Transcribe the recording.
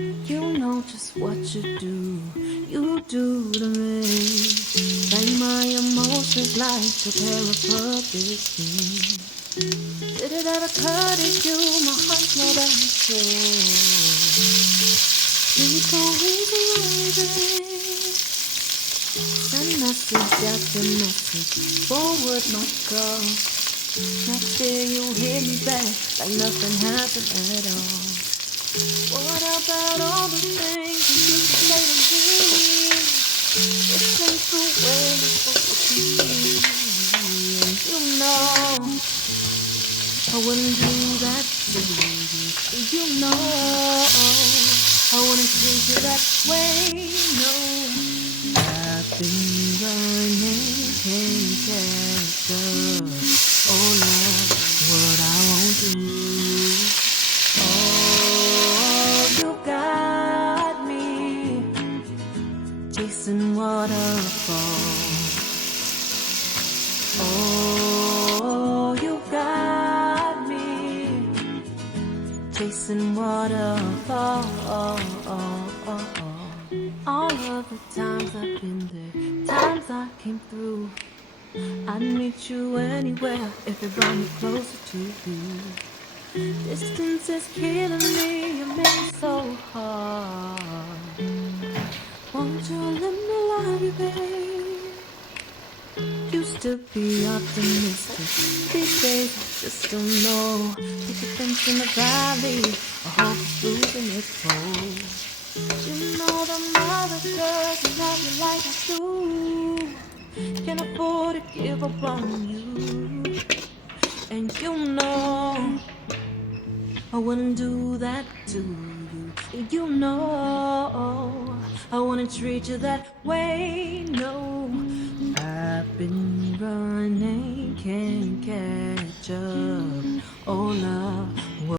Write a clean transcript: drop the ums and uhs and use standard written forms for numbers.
You know just what you do to me. Bang my emotions like a pair of puppet strings. Did it ever occur to you my heart's more than soul? Please go easy on me, babe. Send message after message, forward my call. Next day you hit me back like nothing happened at all. What about all the things you used to say to me? This ain't the way it's supposed to be. And you know I wouldn't do that to you. You know I wouldn't treat you that way. No, I've been running, can't catch up. Oh Lord, what I won't do. Oh, you got me chasing waterfalls. Oh, you got me chasing waterfalls. All of the times I've been there, times I came through, I'd meet you anywhere if it brought me closer to you. Distance is killing me, you make it so hard. Won't you let me love you, babe? Used to be optimistic, these days I just don't know. Take a fence in the valley, I hope it's losing its hold. You know the mother doesn't love you like I do. Can't afford to give up on you. And you know I wouldn't do that to you. You know I wouldn't treat you that way. No, I've been running, can't catch up. Oh love,